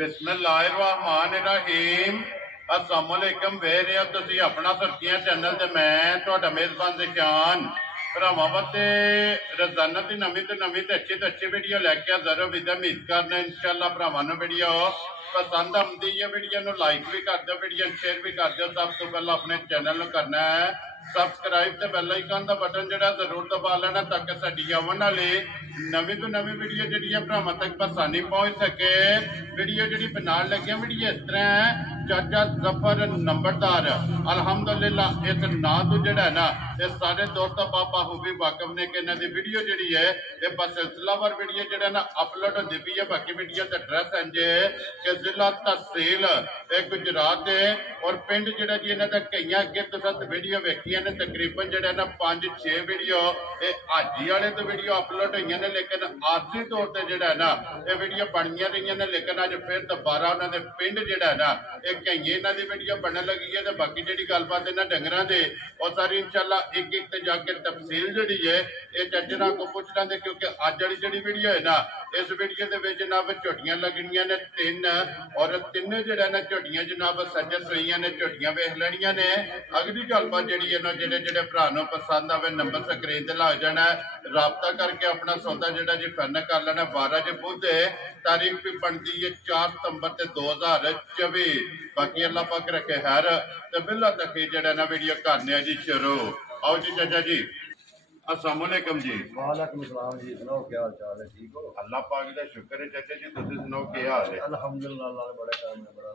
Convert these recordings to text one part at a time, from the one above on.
बिस्मिल्लाहिर्रहमानिर्रहीम अस्सलामुअलैकुम वेख रहे हो तुसी अपना सुर्खियां चैनल ते मैं तुहाडा मेजबान ज़िशान भरावां वास्ते रोजाना की नवीं तो अच्छी वीडियो लैके हाज़र हो। उम्मीद करना इंशाअल्लाह भरावां नूं वीडियो पसंद आउंदी है। वीडियो नूं लाइक भी कर दो, वीडियो शेयर भी कर दो। सब तो पहले अपने चैनल नूं करना है सबसक्राइब ते बेल आइकन का बटन जरा जरूर दबा लेना ताकि साडी आवन वाली नवीं तो नवीं वीडियो जी भरावां तक आसानी पहुंच सके। वीडियो जी बनाने लगे वीडियो इस तरह है चाचा जफर नंबरदार अलहमदुलिल्लाह इस ना तो जड़ा है ना ये सारे दोस्तों बाबा भी वाकफ ने कि इन्हों की वीडियो जी है ये बस सिलसिलावार वीडियो जो ना अपलोड होती पी है। बाकी वीडियो का एड्रैस है जे कि जिला तहसील गुजरात है और पिंड जड़ा जी इन्हों का कई अगे तुम वीडियो वेखिया ने तकरीबन जड़ा ना 5-6 वीडियो ये हाजी वाले तो वीडियो अपलोड हुई ने लेकिन आरजी तौर पर जड़ा ना ये वीडियो बनिया रही ने लेकिन अज फिर दोबारा उन्होंने पिंड जड़ा ना एक कई इन्हों की वीडियो बनने लगी है। तो बाकी जी गलबात इन्होंने डंगर के और सारी इंशाल्लाह एक एक जाके तफसील जी है ये चजरा को पूछ लेंगे क्योंकि अज वाली जी वीडियो है ना इस वीडियो के जनाब झोटियां लगनिया ने 3 और 3 जड़ा ना झोटियां जनाब सज्ज सोईया ने झोटियां वेख लैनिया ने। अगली गलबात जी जेडे जेडे भरा पसंद आवे नंबर स्क्रीन से लग जाना राबता करके अपना सौदा जड़ा जी फाइनल कर लेना। 12 जो बुध है तारीख भी बनती है 4 सितंबर 2024। बाकी अल्लाह पाक रखे हर तो बिल्ला तक जड़ा ना वीडियो करने जी शुरू। आओ जी चाचा जी अस्सलामुअलैकुम जी। वालेकुम सलाम जी। सुनाओ क्या हाल चाल है? ठीक हो? अल्लाह पाक दा शुक्र है चाचा जी। तुसी सुनाओ क्या हाल है? अल्हम्दुलिल्लाह अल्लाह ने बड़ा काम है बड़ा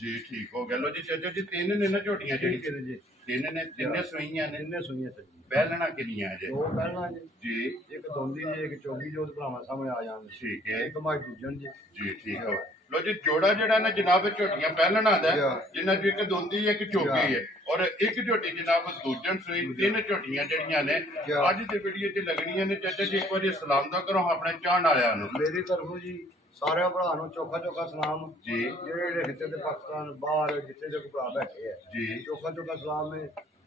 जी ठीक हो गया। लो जी चाचा जी 3 ने ना झोटियां जी 3 ने 3 सुईयां ने 3 सुईयां सही पहलना किनियां जी 2 पहलना जी एक दोंदी जी एक चौगी जो भरावां सामने आ जांदे ठीक है एक माई दूजन जी ठीक हो। लो जी जोड़ा जड़ा ना जनाब झोटियां पहलना आंदा जिन्ना जो एक दोंदी एक चौगी है और एक झोटी जनाब दूजन सुई 3 झोटियां जड़ियां ने अज दी वीडियो च लगनियां ने। चाचा जी एक बार सलाम दा करो अपने चाहण वालियां नूं। मेरी तरफों जी सारे भरा चौखा चौखा सलाम जी जेडे हिते ते पाकिस्तान बाहर जिथे जो भरा बैठे है जी चौखा चौखा सलाम है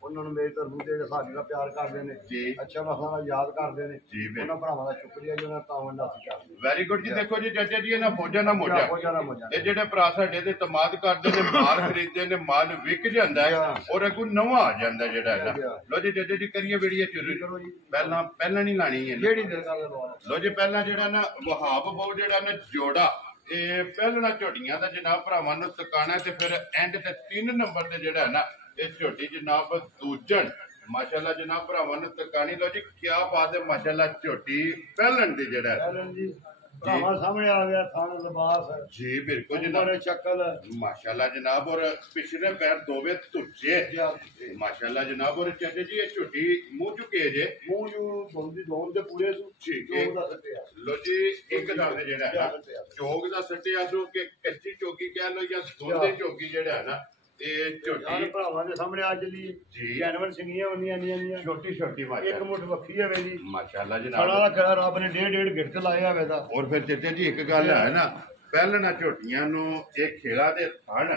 उन्होंने मेरी तरफों से साडी का प्यार करते हैं जी अच्छा मसला याद करते हैं जी उन्होंने भरावां का शुक्रिया जी उन्होंने तावन नासी करते। वेरी गुड जी। देखो जी चाचा जी ना फौजा ना मोजा मौजा ये जेडे भरा साडे ते तमाद करदे ने माल खरीदते ने माल विक जांदा है और अगू नवा आ जांदा जेड़ा है ना। लो जी चाचा जी करिए वीडियो शुरू पहला नहीं लानी है जेड़ी दिल कर लो। लो जी पहला जेड़ा ना वहाब बहु जेड़ा ना जोड़ा ये पहलना झोटियां दा जनाब भरावां नूं तकाना ते फिर एंड ते 3 नंबर ते जेड़ा है ना ये झोटी जनाब दूजन माशाल्लाह जनाब भरावां नूं तकानी। लो जी क्या बात है माशाल्लाह झोटी पहलन दी जेड़ा जी भरावां सामने आ गया थान लिबास जी बिल्कुल जनाब शक्ल माशाल्लाह जनाब और पिछले पैर दोवे तुझे माशाल्लाह जनाब और चाचा जी ये झोटी मुंह चुके जे मुंह जो बोलदी दोन दे पूरे ठीक है। लो जी एक दाने जेड़ा है ना चौक दा सट्टिया जो कि कच्ची चौकी कह लो या दोंदे चौकी जेड़ा है ना सामने आ चली जानवर सिंगियां होंदियां छोटी छोटी एक मुठ वक्खी है जी माशाल्लाह जी खड़ा खड़ा रब ने 1.5 गिरत लाया है दा। और फिर चाचा जी एक गल है ना पहलना झोटियां नु एक खेड़ा दे थण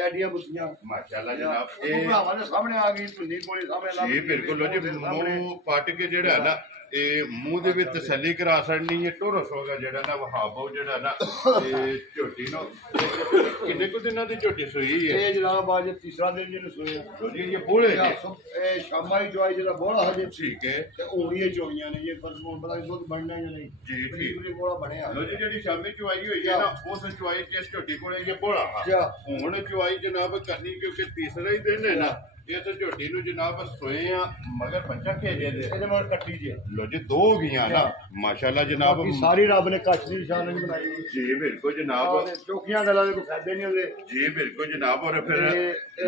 एडियां बुतियां माशाल्लाह जनाब ए भरावां दे सामने आ गई धुंदी कोली सामने जी बिल्कुल लो जी मुंह फट के जेड़ा है ना ये मुंह दे विच तसल्ली करा छड़नी है टोरस होगा जेड़ा ना वहाबो जेड़ा ना ये झोटी नो किन्ने को दिनां दी झोटी सुई है ये जनाब आज तीसरा दिन जिन सुई तो जी ये बोले ए शामा ही चोई जेड़ा बोला हजे ठीक है ते ओड़िए चोईयां ने ये परसों पता दुध बनना या नहीं जी ठीक बोला बने लो जी जेडी शामी चुवाई हुई है ना उस चुवाई जिस झोटी कोले ये बोला हुण चुवाई जनाब करनी क्योंकि तीसरा ही दिन है ना ये तो झोटी नु जनाब सोए मगर बच्चा खेजे दे ਇਹਦੇ ਮਗਰ ਕੱਟੀ ਜੇ लो जी 2 हो गई ना माशाल्लाह जनाब सारी रब ने कच्छ ਦੀ ਨਿਸ਼ਾਨ ਨਹੀਂ ਬਣਾਈ जी बिल्कुल जनाब ਚੌਕੀਆਂ ਗੱਲਾਂ ਦੇ ਕੋਈ ਫਾਇਦੇ नहीं ਹੁੰਦੇ जी बिल्कुल जनाब और फिर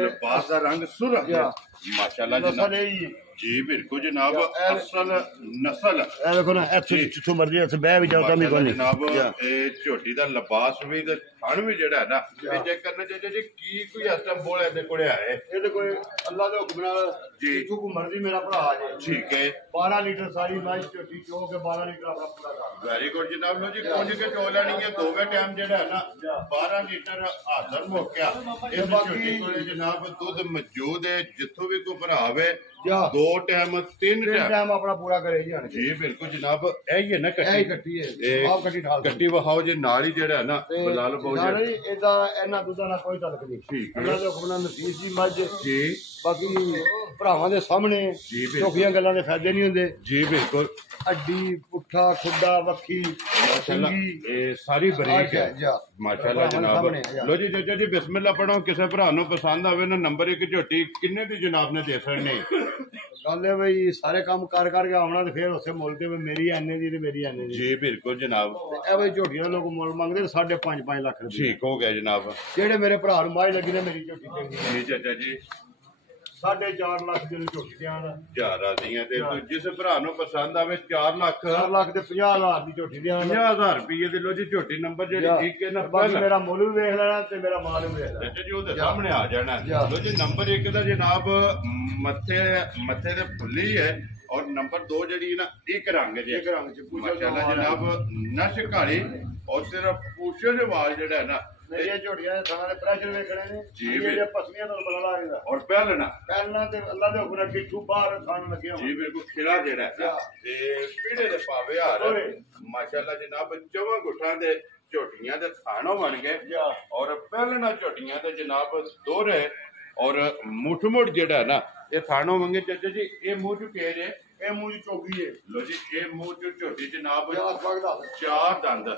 लिबास का रंग सुर्ख माशाल्लाह जनाब जी बिल्कुल जनाब असल नस्ल ਇਹ ਦੇਖੋ ਨਾ ਇੱਥੇ ਜਿੱਥੋਂ ਮਰਜ਼ੀ ਇੱਥੇ ਬਹਿ ਵੀ ਜਾਓ ਤਾਂ ਵੀ ਕੋਈ ਨਹੀਂ जनाब ਇਹ ਝੋਟੀ ਦਾ ਲਿਬਾਸ ਵੀ ਤੇ ਥਣ ਵੀ ਜਿਹੜਾ ਹੈ ਨਾ ਇਹ ਚੈੱਕ ਕਰਨਾ ਚਾਹੀਦਾ ਜੀ ਕੀ ਕੋਈ ਐਸਾ ਬੋਲੇ ਦੇ ਕੋਲੇ ਆਏ ਇਹਦੇ ਕੋਈ ਅੱਲਾ ਦੇ ਹੁਕਮ ਨਾਲ ਜੀ ਜਿੱਥੋਂ ਕੋ ਮਰਜ਼ੀ ਮੇਰਾ ਭਰਾ ਆ ਜਾਏ ठीक है 12 लीटर सारी नाइस ਝੋਟੀ ਚੋ ਕੇ 12 लीटर ਆਪਣਾ ਪੂਰਾ ਕਰ वेरी गुड जनाब लो जी कुछ के चो लेनी है दोवे टाइम जेड़ा है ना 12 लीटर हाजर मुक्या इस झोटी कोले जनाब दूध मौजूद है जिथों भी कोई भरा आवे 2 ਟਾਈਮ 3 ਟਾਈਮ ਆਪਣਾ ਪੂਰਾ ਕਰੇ ਜੀ ਜੀ ਬਿਲਕੁਲ ਜਨਾਬ। ਇਹ ਹੀ ਹੈ ਨਾ ਕੱਟੀ ਹੈ ਆਪ ਕੱਟੀ ਠਾਲ ਕੱਟੀ ਵਹਾਓ ਜੇ ਨਾਲ ਹੀ ਜਿਹੜਾ ਨਾ ਬਲਾਲ ਬਹੁਤ ਜੀ ਇਹਦਾ ਇਹਨਾਂ ਦੁੱਧਾਂ ਨਾਲ ਕੋਈ ਤਲਕ ਨਹੀਂ। ਠੀਕ ਹੈ ਉਹਨਾਂ ਦੇ ਹੁਕਮ ਨਾਲ ਨਸੀਬ ਦੀ ਮੱਝ ਜੀ। ਬਾਕੀ ਭਰਾਵਾਂ ਦੇ ਸਾਹਮਣੇ ਚੋਖੀਆਂ ਗੱਲਾਂ ਦੇ ਫਾਇਦੇ ਨਹੀਂ ਹੁੰਦੇ ਜੀ ਬਿਲਕੁਲ। ਅੱਡੀ ਪੁੱਠਾ ਖੁੱਡਾ ਵੱਖੀ ਇਹ ਸਾਰੀ ਬਰੀਕ ਹੈ ਮਾਸ਼ਾਅੱਲਾ ਜਨਾਬ। ਲੋ ਜੀ ਚਾਚਾ ਜੀ ਬਿਸਮਿਲ੍ਲਾ ਪੜੋ। ਕਿਸੇ ਭਰਾ ਨੂੰ ਪਸੰਦ ਆਵੇ ਨਾ ਨੰਬਰ 1 ਝੋਟੀ ਕਿੰਨੇ ਦੀ ਜਨਾਬ ਨੇ ਦੇ ਸਕਣੇ? ਗੱਲ ਹੈ ਬਈ ਸਾਰੇ ਕੰਮ ਕਰ ਕਰਕੇ ਆਉਣਾ ਤੇ ਫਿਰ ਉਸੇ ਮੁੱਲ ਤੇ ਮੇਰੀ ਐਨੇ ਦੀ ਤੇ ਮੇਰੀ ਐਨੇ ਦੀ। ਜੀ ਬਿਲਕੁਲ ਜਨਾਬ। ਇਹ ਬਈ ਝੋਟੀਆਂ ਲੋਕ ਮੁੱਲ ਮੰਗਦੇ 5.5 ਲੱਖ ਰੁਪਏ। ਠੀਕ ਹੋ ਗਿਆ ਜਨਾਬ। ਜਿਹੜੇ ਮੇਰੇ ਭਰਾ ਨੂੰ ਮਾਝ ਲੱਗੀ ਨੇ ਮੇਰੀ ਝੋਟੀ ਚੰਗੀ ਜੀ ਚਾਚਾ ਜੀ 4.5 ਲੱਖ ਦੀ ਝੋਟੀ ਤੇ ਆਣਾ ਹਜ਼ਾਰਾਂ ਦੀਆਂ ਤੇ ਜਿਸ ਭਰਾ ਨੂੰ ਪਸੰਦ ਆਵੇ 4 ਲੱਖ 4 ਲੱਖ ਤੇ 50,000 ਦੀ ਝੋਟੀ ਦੇ 50,000 ਰੁਪਏ ਦੇ ਲੋ ਜੀ ਝੋਟੀ ਨੰਬਰ ਜਿਹੜੀ ਇੱਕ ਹੈ ਨਾ ਬਾਕੀ ਮੇਰਾ ਮੁੱਲ ਵੀ ਵੇਖ ਲੈਣਾ ਤੇ ਮੇਰਾ ਮਾਲ ਵੀ ਵੇਖ ਲੈਣਾ ਚਾਚਾ ਜੀ ਉਹਦੇ ਸਾਹਮਣੇ ਆ ਜਾਣਾ। ਲੋ ਜੀ ਨੰਬਰ 1 ਦਾ ਜਨਾਬ ਮੱਥੇ ਦੇ ਫੁੱਲੀ ਹੈ ਔਰ ਨੰਬਰ 2 ਜਿਹੜੀ ਨਾ ਇੱਕ ਰੰਗ ਜੇ ਇੱਕ ਰੰਗ ਚ ਮਾਸ਼ਾਅੱਲਾ ਜਨਾਬ ਨਸ਼ ਕਾਲੀ ਔਰ ਸਿਰਫ ਪੂਛੇ ਦੇ ਵਾਲ ਜਿਹੜਾ ਹੈ ਨਾ ਇਹ ਝੋਟੀਆਂ ਦੇ ਥਾਂ ਦੇ ਪ੍ਰੈਸ਼ਰ ਵੇਖਣੇ ਨੇ ਜੀ ਇਹ ਪਸਲੀਆਂ ਤੋਂ ਬਲਾ ਲੱਗਦਾ ਔਰ ਪਹਿਲਣਾ ਤੇ ਅੱਲਾ ਦੇ ਹੁਕਮ ਨਾਲ ਕਿੱਥੋਂ ਬਾਹਰ ਖਾਣ ਲੱਗੇ ਹੋ ਜੀ ਬਿਲਕੁਲ ਖਿਲਾ ਜਿਹੜਾ ਹੈ ਤੇ ਪੀੜੇ ਦੇ ਪਾਵੇ ਹਾਰ ਮਾਸ਼ਾਅੱਲਾ ਜਨਾਬ 4 ਗੁੱਠਾਂ ਦੇ ਝੋਟੀਆਂ ਦੇ ਥਾਣੋਂ ਬਣ ਗਏ ਔਰ ਪਹਿਲਣਾ ਝੋਟੀਆਂ ਦੇ ਜਨਾਬ ਦੋਹਰੇ ਔਰ ਮੁੱਠ ਜਿਹੜਾ ਨਾ ਇਹ ਥਾਣੋਂ ਮੰਗੇ ਚਾਚਾ ਜੀ ਇਹ ਮੂੰਹ ਚੁੱਕੇ ਜੇ ਇਹ ਮੂੰਹ ਚੋਗੀ ਹੈ। ਲੋ ਜੀ ਇਹ ਮੂੰਹ ਚ ਝੋਟੀ ਜਨਾਬ 4 ਦੰਦ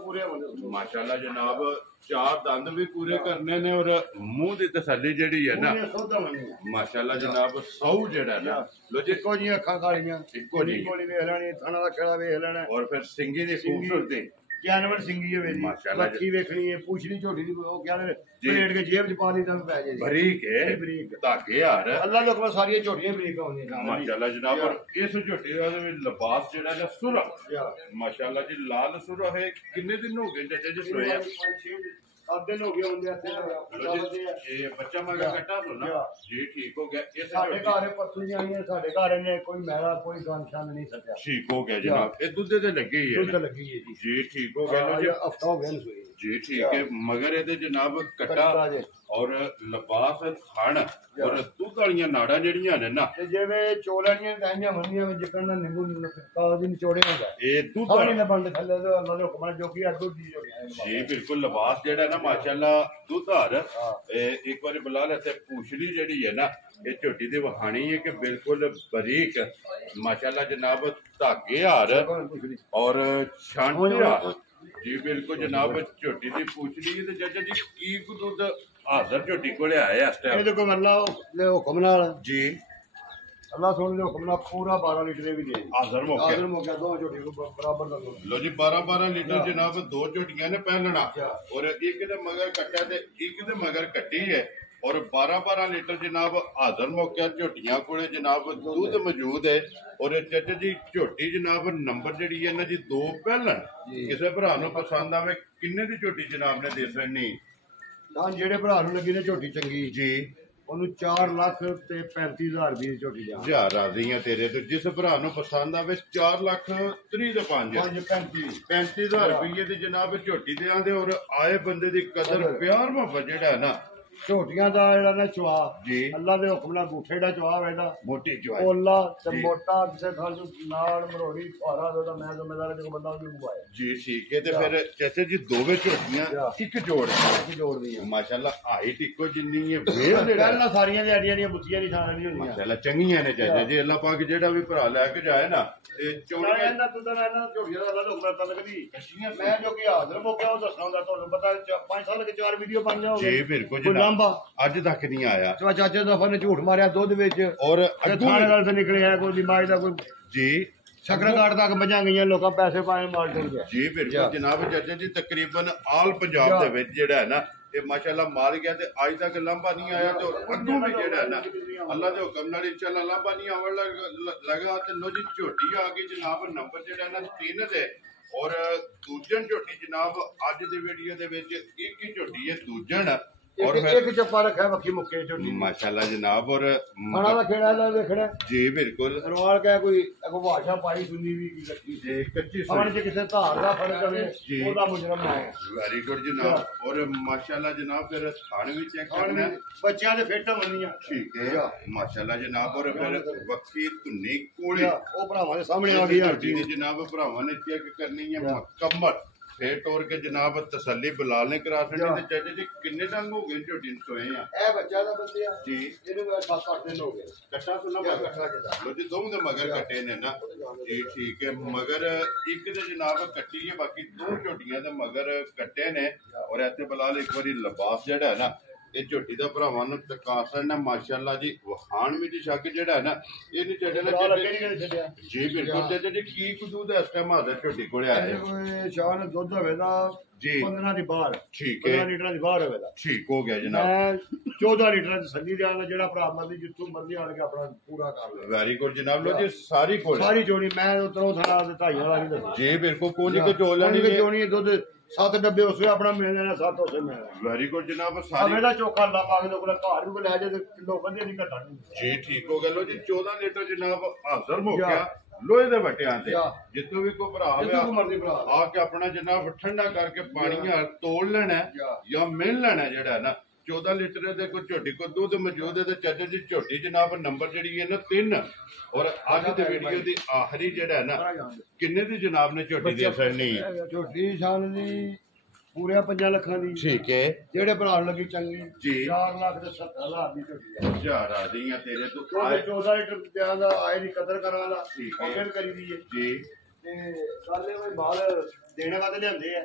ਪੂਰੇ ਮਾਸ਼ਾਅੱਲਾ ਜਨਾਬ 4 ਦੰਦ ਵੀ ਪੂਰੇ ਕਰਨੇ ਨੇ ਔਰ ਮੂੰਹ ਦੀ ਤਸੱਲੀ ਜਿਹੜੀ ਹੈ ਨਾ ਮਾਸ਼ਾਅੱਲਾ ਜਨਾਬ 100 ਜਿਹੜਾ ਨਾ ਲੋ ਜੀ ਇੱਕੋ ਜੀ ਅੱਖਾਂ ਕਾਲੀਆਂ ਇੱਕੋ ਜੀ ਗੋਲੀ ਵੇਖ ਲੈਣੀ ਥਾਣਾ ਦਾ ਖੇੜਾ ਵੇਖ ਲੈਣਾ ਔਰ ਫਿਰ ਸਿੰਗੀ ਦੀ ਖੂਬਸੂਰਤੀ ਜਾਨਵਰ ਸਿੰਗੀ ਹੈ ਵੇਖੀ ਮੱਖੀ ਵੇਖਣੀ ਹੈ ਪੁੱਛਣੀ ਝੋਟੀ ਦੀ ਉਹ ਕਹਿੰਦੇ ਪਲੇਟ ਕੇ ਜੇਬ ਚ ਪਾ ਲਈ ਤਾਂ ਪੈ ਜਾਏ ਬਰੀਕ ਹੈ ਬਰੀਕ ਧਾਗੇ ਹਾਰ ਅੱਲਾ ਦੇ ਹੁਕਮ ਸਾਰੀਆਂ ਝੋਟੀਆਂ ਬਰੀਕ ਆਉਂਦੀਆਂ ਮਾਸ਼ਾਅੱਲਾ ਜਨਾਬ ਔਰ ਇਸ ਝੋਟੀ ਦਾ ਲਿਬਾਸ ਜਿਹੜਾ ਨਾ ਸੁਰਾ ਮਾਸ਼ਾਅੱਲਾ ਜੀ ਲਾਲ ਸੁਰਾ ਹੈ। ਕਿੰਨੇ ਦਿਨ ਹੋ ਗਏ ਚਾਚਾ ਜੀ ਸੋਇਆ? 7 ਦਿਨ ਹੋ ਗਏ ਹੁੰਦੇ ਇੱਥੇ ਇਹ ਬੱਚਾ ਮਗਾ ਕੱਟਾ ਤੋਂ ਨਾ ਜੀ ਠੀਕ ਹੋ ਗਿਆ। ਇਹ ਸਾਡੇ ਘਰ ਪਰਸੋਂ ਆਈਆਂ ਸਾਡੇ ਘਰ ਨੇ ਕੋਈ ਮੈਲਾ ਕੋਈ ਗੰਸ਼ਾਨ ਨਹੀਂ ਸਕਿਆ। ਠੀਕ ਹੋ ਗਿਆ ਜਨਾਬ। ਇਹ ਦੁੱਧ ਤੇ ਲੱਗੀ ਹੈ ਦੁੱਧ ਲੱਗੀ ਹੈ ਜੀ ਠੀਕ ਹੋ ਗਿਆ ਜੀ ਹਫਤਾ ਹੋ ਗਿਆ ਨੂੰ ਸੋਈ ਜੀ ਠੀਕ ਹੈ। ਮਗਰ ਇਹਦੇ ਜਨਾਬ ਕੱਟਾ ਔਰ ਲਿਬਾਸ ਥਣ ਔਰ ਦੁੱਧ ਵਾਲੀਆਂ ਨਾੜਾਂ ਜਿਹੜੀਆਂ ਨੇ ਨਾ ਤੇ ਜਿਵੇਂ ਚੋਲਣੀਆਂ ਗਾਈਆਂ ਹੁੰਦੀਆਂ ਜਿੱਕਣ ਦਾ ਨਿੰਬੂ ਕਾਗਜ਼ ਨਿਚੋੜੇ ਹੁੰਦਾ ਇਹ ਦੁੱਧ ਵਾਲੀ ਨੇ ਬੰਦ ਥੱਲੇ ਦੇ ਅੱਲਾ ਦੇ ਹੁਕਮ ਨਾਲ ਜੋ ਕਿ ਦੁੱਧ ਦੀ ਜੀ ਬਿਲਕੁਲ ਲਿਬਾਸ ਜਿਹੜਾ ਨਾ ਮਾਸ਼ਾਅੱਲਾ ਦੁੱਧਾਰ ਇੱਕ ਵਾਰੀ ਬੁਲਾ ਲੈ ਤੇ ਪੂਛੜੀ ਜਿਹੜੀ ਹੈ ਨਾ ਇਹ ਝੋਟੀ ਦੀ ਵਹਾਣੀ ਹੈ ਕਿ ਬਿਲਕੁਲ ਬਰੀਕ ਮਾਸ਼ਾਅੱਲਾ ਜਨਾਬ ਧਾਗੇ ਹਾਰ ਔਰ ਛਾਂਟੇ ਹਾਰ ਜੀ ਬਿਲਕੁਲ ਜਨਾਬ ਝੋਟੀ ਦੀ ਪੂਛੜੀ ਤੇ ਚਾਚਾ ਜੀ ਕੀ ਦੁੱਧ ਹਾਜ਼ਰ ਝੋਟੀ ਕੋਲੇ ਆਇਆ ਇਸ ਟਾਈਮ ਇਹਦੇ ਕੋਲ ਅੱਲਾ ਦੇ ਹੁਕਮ ਨਾਲ ਜੀ ਅੱਲਾ ਸੁਣ ਦੇ ਹੁਕਮ ਨਾਲ ਪੂਰਾ 12 ਲੀਟਰ ਵੀ ਦੇ ਹਾਜ਼ਰ ਮੌਕੇ ਦੋ ਝੋਟੀ ਨੂੰ ਬਰਾਬਰ ਦਾ ਲੋ ਜੀ 12 ਲੀਟਰ ਜਨਾਬ 2 ਝੋਟੀਆਂ ਨੇ ਪਹਿਲਣਾ ਔਰ ਇੱਕ ਦੇ ਮਗਰ ਕੱਟਿਆ ਤੇ ਇੱਕ ਦੇ ਮਗਰ ਕੱਟੀ ਹੈ ਔਰ 12 ਲੀਟਰ ਜਨਾਬ ਹਾਜ਼ਰ ਮੌਕੇ ਝੋਟੀਆਂ ਕੋਲੇ ਜਨਾਬ ਦੁੱਧ ਮੌਜੂਦ ਹੈ ਔਰ ਚਾਚਾ ਜੀ ਝੋਟੀ ਜਨਾਬ ਨੰਬਰ ਜਿਹੜੀ ਹੈ ਨਾ ਜੀ 2 ਪਹਿਲਣ ਕਿਸੇ ਭਰਾ ਨੂੰ ਪਸੰਦ ਆਵੇ ਕਿੰਨੇ ਦੀ ਝੋਟੀ ਜਨਾਬ ਨੇ ਦੇ ਸਕਣੀ? ਤਾਂ ਜਿਹੜੇ ਭਰਾ ਨੂੰ ਲੱਗੀ ਨੇ ਝੋਟੀ ਚੰਗੀ ਜੀ ਉਹਨੂੰ 4 ਲੱਖ ਤੇ 35,000 ਦੀ ਝੋਟੀ ਜਾ ਹਜ਼ਾਰ ਰਾਜ਼ੀਆਂ ਤੇਰੇ ਤੋਂ ਜਿਸ ਭਰਾ ਨੂੰ ਪਸੰਦ ਆਵੇ 4 ਲੱਖ 30 ਦੇ 5 35,000 ਰੁਪਏ ਦੀ ਜਨਾਬ ਝੋਟੀ ਦੇ ਆਂਦੇ ਔਰ ਆਏ ਬੰਦੇ ਦੀ ਕਦਰ ਪਿਆਰ ਮੁਹੱਬਤ ਜਿਹੜਾ ਹੈ ਨਾ ਝੋਟੀਆਂ ਦਾ ਜਿਹੜਾ ਨਾ ਚਵਾ ਜੀ ਅੱਲਾ ਦੇ ਹੁਕਮ ਨਾਲ ਬੂਠੇ ਦਾ ਚਵਾ ਵੇਦਾ ਮੋਟੀ ਚਵਾ ਓਲਾ ਤੇ ਮੋਟਾ ਕਿਸੇ ਥਾਂ ਨੂੰ ਨਾਲ ਮਰੋੜੀ ਫਾਰਾ ਦਾ ਮੈਂ ਜ਼ਿੰਮੇਦਾਰ ਜੋ ਬੰਦਾ ਉਹ ਮੁਬਾਇਆ ਜੀ ਠੀਕ ਹੈ। ਤੇ ਫਿਰ ਚਾਚਾ ਜੀ ਦੋਵੇਂ ਝੋਟੀਆਂ ਇੱਕ ਜੋੜਦੀ ਹੈ ਮਾਸ਼ਾਅੱਲਾ ਹਾਈਟ ਇੱਕੋ ਜਿੰਨੀ ਹੈ ਵੇਲ ਜਿਹੜਾ ਪਹਿਲਾਂ ਸਾਰੀਆਂ ਦਿਹਾੜੀਆਂ ਦੀਆਂ ਬੁੱਤੀਆਂ ਨਹੀਂ ਥਾਂ ਨਹੀਂ ਹੁੰਦੀਆਂ ਮਾਸ਼ਾਅੱਲਾ ਚੰਗੀਆਂ ਨੇ ਚਾਚਾ ਜੀ ਅੱਲਾ ਪਾਕ ਜਿਹੜਾ ਵੀ ਭਰਾ ਲੈ ਕੇ ਜਾਏ ਨਾ ਤੇ ਚੋਣੀਆਂ ਇਹਨਾਂ ਤੁਦਾਂ ਇਹਨਾਂ ਝੋਟੀਆਂ ਦਾ ਅੱਲਾ ਦੇ ਹੁਕਮ ਨਾਲ ਲੱਗਦੀ ਮੈਂ ਜੋ ਕਿ ਹਾਜ਼ਰ ਮੌਕਾ ਉਹ ਦੱਸਣਾ ਹੁੰਦਾ ਤੁਹਾਨੂੰ ਪਤਾ 5 ਸਾਲ ਕੇ 4 ਵੀਡੀਓ ਬਣ ਜਾਓਗੇ ਜੀ ਬਿਲਕੁਲ ਜਨਾਬ ਅੱਜ ਤੱਕ ਨਹੀਂ ਆਇਆ ਚਾਚੇ ਦਾ ਫਨ ਝੂਠ ਮਾਰਿਆ ਦੁੱਧ ਵਿੱਚ ਔਰ ਥਾਣੇ ਨਾਲ ਤੇ ਨਿਕਲਿਆ ਕੋਈ ਦਿਮਾਗ ਦਾ ਕੋਈ ਜੀ ਸ਼ਕਰਗਾੜ ਤੱਕ ਬਜਾਂ ਗਈਆਂ ਲੋਕਾਂ ਪੈਸੇ ਪਾਏ ਮਾਰ ਦਿੰਦੇ ਜੀ ਬਿਲਕੁਲ ਜਨਾਬ ਚਾਚਾ ਜੀ ਤਕਰੀਬਨ ਆਲ ਪੰਜਾਬ ਦੇ ਵਿੱਚ ਜਿਹੜਾ ਹੈ ਨਾ ਇਹ ਮਾਸ਼ਾਅੱਲਾ ਮਾਲ ਗਿਆ ਤੇ ਅੱਜ ਤੱਕ ਲਾਂਭਾ ਨਹੀਂ ਆਇਆ ਤੇ ਅੱਗੋਂ ਵੀ ਜਿਹੜਾ ਹੈ ਨਾ ਅੱਲਾ ਦੇ ਹੁਕਮ ਨਾਲ ਇਨਸ਼ਾਅੱਲਾ ਲਾਂਭਾ ਨਹੀਂ ਆਵਣ ਲਗਾ ਤੇ ਲੋ ਜੀ ਝੋਟੀ ਆ ਗਈ ਜਨਾਬ ਨੰਬਰ ਜਿਹੜਾ ਨਾ 3 ਦੇ ਔਰ ਦੂਜਣ ਝੋਟੀ ਜਨਾਬ ਅੱਜ ਦੀ ਵੀਡੀਓ ਦੇ ਵਿੱਚ ਇੱਕ ਹੀ ਝੋਟੀ ਹੈ ਦੂਜਣ और एक चप्पा रखा है वक्की मुक्के झोटी माशाल्लाह जनाब। और खाना का खेड़ा ला देखड़ा जी बिल्कुल रवाल का कोई भाषा पाई सुनी भी की कच्ची खाने च किसी धार का फर्क रहे ओदा मुजरम है। वेरी गुड जनाब। और माशाल्लाह जनाब फिर खाने भी चेक करना है बच्चों दे फिट होनी ठीक है माशाल्लाह जनाब। और फिर वक्की धुनी कोली ओ भरावां दे सामने आ गई जनाब भरावां ने चेक करनी है मुकम्मल फिर तोड़ के जनाब तसल्ली बिलाल ने करा सकते ते चाचा जी किन्ने डंग हो गए झोटी सोए हैं ए बच्चा दा बंदे जी इनु 7-8 दिन हो गए कट्टा सुना मगर लो जी दोनों दे मगर कट्टे ने ना जी ठीक है मगर एक दे जनाब कट्टी है बाकी दो झोटियां दे मगर कट्टे ने और इत्थे बिलाल एक बारी लिबास जेड़ा है ना ये झोटी दा भरावां नूं तकासर ना माशाल्लाह जी वहान विच शक जेड़ा है ना ये नी चढ़े जी बिल्कुल चाचा जी की दूध इस टाइम हाजर झोटी कोले आया शान दुध होवेगा जी 15 दी बाहर ठीक है 15 लीटर दी बाहर होवेगा ठीक हो गया जनाब। 14 लीटर दी सल्ली जान जेड़ा भरा मर्जी जिੱਥੋਂ मर्जी आण के अपना पूरा कर ले वेरी गुड जनाब। लो जी सारी जोड़ी मैं उतरों थाना दे ढाई वाला नहीं दस जी बिल्कुल कोनी के चोल लेनी है जोड़ी दूध 7 डब्बे उससे अपना मिल लेना 7 उससे मिलना वेरी गुड जनाब। सारी मेरा चोखा ला पा के तो कोला घर भी ले जाए किलो बंदे नहीं घटा जी ठीक हो गया। लो जी 14 लीटर जनाब हाजिर हो गया लोहे दे बटियां ते जितों भी कोई भरा आके अपना जनाब ठंडा करके पानी तोड़ लेना या मिल लेना जेड़ा ना 14 लीटर दे कोई झोटी को दूध मौजूद है ते चाचा जी झोटी जनाब नंबर जेड़ी है ना 3 और अज दे वीडियो दी आखिरी जेड़ा है ना किन्ने दी जनाब ने झोटी दी असरनी झोटी शान दी पूरे 5 लाखां दी ठीक है जेड़े भरा लगी चंगी जी 4 लाख ते 70,000 दी झोटी जा रादियां तेरे तो 14 लीटर प्याज दा आए दी कदर करा ला और करी दी है जी ते गाले भाई बाल देने वाले लियांदे है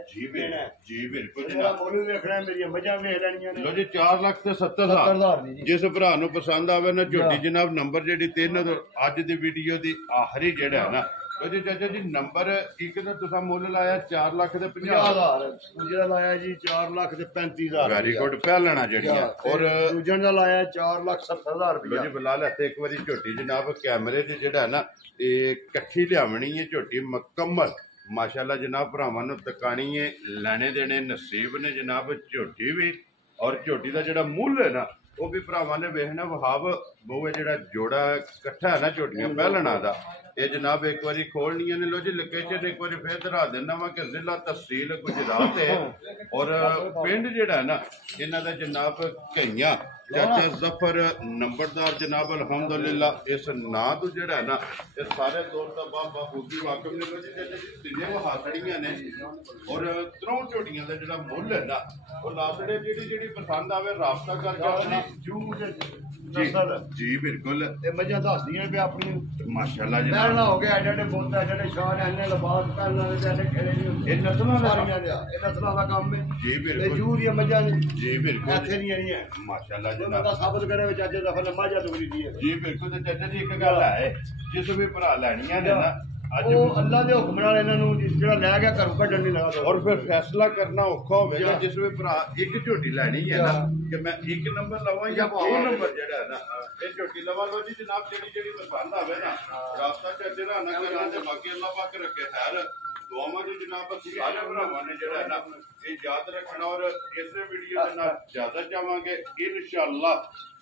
जी बिल्कुल जनाब मोनू देखना मेरी मजा वेख लेनियां ने लो जी 4 लाख ते 70,000 जिस भरा नु पसंद आवे ना झोटी जनाब नंबर जेडी 3 अज दी वीडियो दी आखिरी जेड़ा है ना तो जी चाचा जी नंबर एक तो तुसा मुल लाया 4 लाख ते 50,000 दूजा लाया जी 4 लाख ते 35,000 वेरी गुड पहलना जेड़ियां और दूजन दा लाया 4 लाख 70,000 रुपया जी बिलाल हथे एक बारी झोटी जनाब कैमरे ते जेड़ा है ना ये कट्ठी लियावनी है झोटी मुकम्मल माशाल्लाह जनाब भरावां नूं तकानी है लेने देने नसीब ने जनाब झोटी भी और झोटी दा जेड़ा मुल है ना वो भी भरावां ने वेखना वहाब बहु जेड़ा जोड़ा कट्ठा है ना झोटियां पहलना दा ये जनाब एक बारी खोलनी ने लो जी लोकेशन एक बारी फिर दरा देना वा कि जिला तहसील गुजरात है और पिंड जेड़ा है ना इन्हां दा जनाब कईयां चाचा जफर नंबरदार जनाब अल्हम्दुलिल्लाह इस ना तो जेड़ा है ना ये सारे तौर पर बाबा खूबी वाकफ ने लो जी तिने वो हासड़ियां ने और त्रों झोटियां दा जेड़ा मुल है ना वो लासड़े जेड़ी पसंद आवे राबता करके अपनी जी बिल्कुल ते मजा दसदियां पे अपनी माशाल्लाह जी ना हो गया एडे बोलता एडे शान एने लिबास पहनना ते एडे खेले नहीं ये नस्लां दा काम है जी बिल्कुल जूरिया मजा जी बिल्कुल ऐथे नहीं है माशाल्लाह जी बंदा साबित करे विच अज दफा ने मजा तो दी है जी बिल्कुल ते चाचा जी एक गल है जिस भी भरा लैनियां ने ना वो अल्लाह दे हुक्म नाल इन्हां नूं जेड़ा लै गया घरों कढण नहीं लगा और फिर फैसला करना औखा होवेगा जिस भी भरा एक झोटी लैनी है ना कि मैं 1 नंबर लवां या 2 नंबर जेड़ा है ना ये झोटी लवा लो जी जनाब जेड़ी पसंद आवे ना रास्ता चाचे ना ना करना ते बाकी अल्लाह पाक रखे खैर दुआवां दी जनाब सारे भरावां ने जेड़ा है ना ये याद रखना और इस वीडियो दे नाल इजाजत चाहांगे इंशाअल्लाह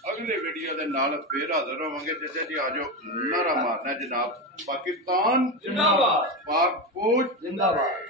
अगले वीडियो दे नाल फिर हाजिर होवांगे चाचा जी आ जाओ नारा मारना जनाब पाकिस्तान जिंदाबाद पाक फौज जिंदाबाद।